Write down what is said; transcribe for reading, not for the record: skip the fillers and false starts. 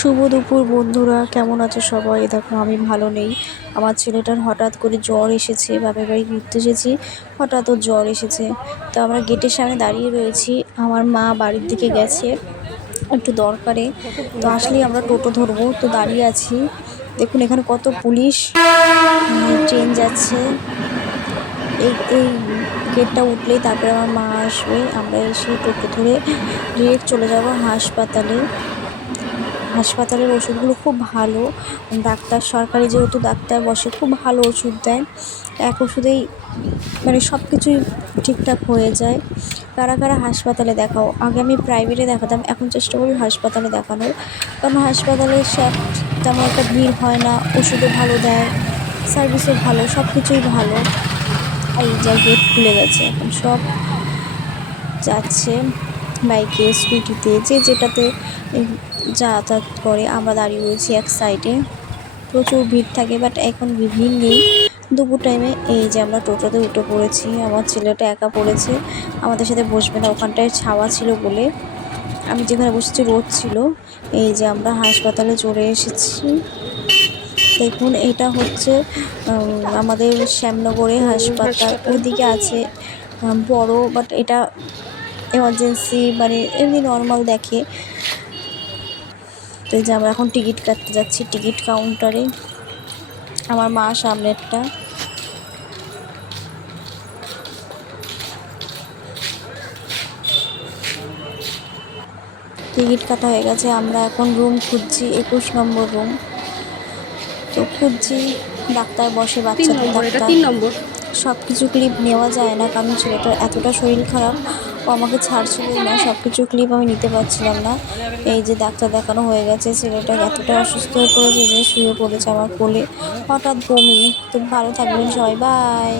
শুভ দুপুর বন্ধুরা, কেমন আছো সবাই? দেখো আমি ভালো নেই। আমার ছেলেটার হঠাৎ করে জ্বর এসেছে, বাপের বাড়ি ঘুরতে এসেছি, হঠাৎ ওর জ্বর এসেছে। তো আমরা গেটের সামনে দাঁড়িয়ে রয়েছি, আমার মা বাড়ির দিকে গেছে একটু দরকারে। তো আসলেই আমরা টোটো ধরবো, তো দাঁড়িয়ে আছি। দেখুন এখানে কত পুলিশ, ট্রেন যাচ্ছে। এই গেটটা উঠলেই তারপরে আমার মা আসবে, আমরা এসে টোটো ধরে ডিরেক্ট চলে যাব হাসপাতালে। হাসপাতালের ওষুধগুলো খুব ভালো, ডাক্তার সরকারি যেহেতু ডাক্তার বসে, খুব ভালো ওষুধ দেয়। এক ওষুধেই মানে সব কিছুই ঠিকঠাক হয়ে যায়। কারা কারা হাসপাতালে দেখাও? আগে আমি প্রাইভেটে দেখাতাম, এখন চেষ্টা করি হাসপাতালে দেখানোর, কারণ হাসপাতালে তেমন একটা ভিড় হয় না, ওষুধও ভালো দেয়, সার্ভিসও ভালো, সব কিছুই ভালো। এই যা গেট খুলে গেছে, এখন সব যাচ্ছে বাইকে, স্কুটিতে, যে যেটাতে যাতায়াত করে। আমরা দাঁড়িয়ে রয়েছি এক সাইডে, প্রচুর ভিড় থাকে, বাট এখন ভিড় নেই। দুপুর টাইমে এই যে আমরা টোটোতে উঠে পড়েছি, আমার ছেলেটা একা পড়েছে, আমাদের সাথে বসবে না, ওখানটায় ছাওয়া ছিল বলে। আমি যেখানে বসেছি রোদ ছিল। এই যে আমরা হাসপাতালে চলে এসেছি। দেখুন এটা হচ্ছে আমাদের শ্যামনগরে হাসপাতাল, ওইদিকে আছে বড়, বাট এটা এমার্জেন্সি, মানে এমনি নর্মাল দেখে। তো এই যে আমরা এখন টিকিট কাটতে যাচ্ছি টিকিট কাউন্টারে, আমার মা সামনেরটা। টিকিট কাটা হয়ে গেছে, আমরা এখন রুম খুঁজছি, 21 নম্বর রুম। তো খুঁজছি, ডাক্তার বসে, বাচ্চাদের ডাক্তার। সব কিছু ক্লিপ নেওয়া যায় না, কারণ ছেলেটার এতটা শরীর খারাপ, ও আমাকে ছাড়ছিলই না, সব কিছু ক্লিপ আমি নিতে পারছিলাম না। এই যে ডাক্তার দেখানো হয়ে গেছে, ছেলেটা এতটা অসুস্থ হয়ে পড়েছে যে শুয়ে পড়েছে আমার কোলে, হঠাৎ বমি। তো ভালো থাকবেন সবাই, বাই।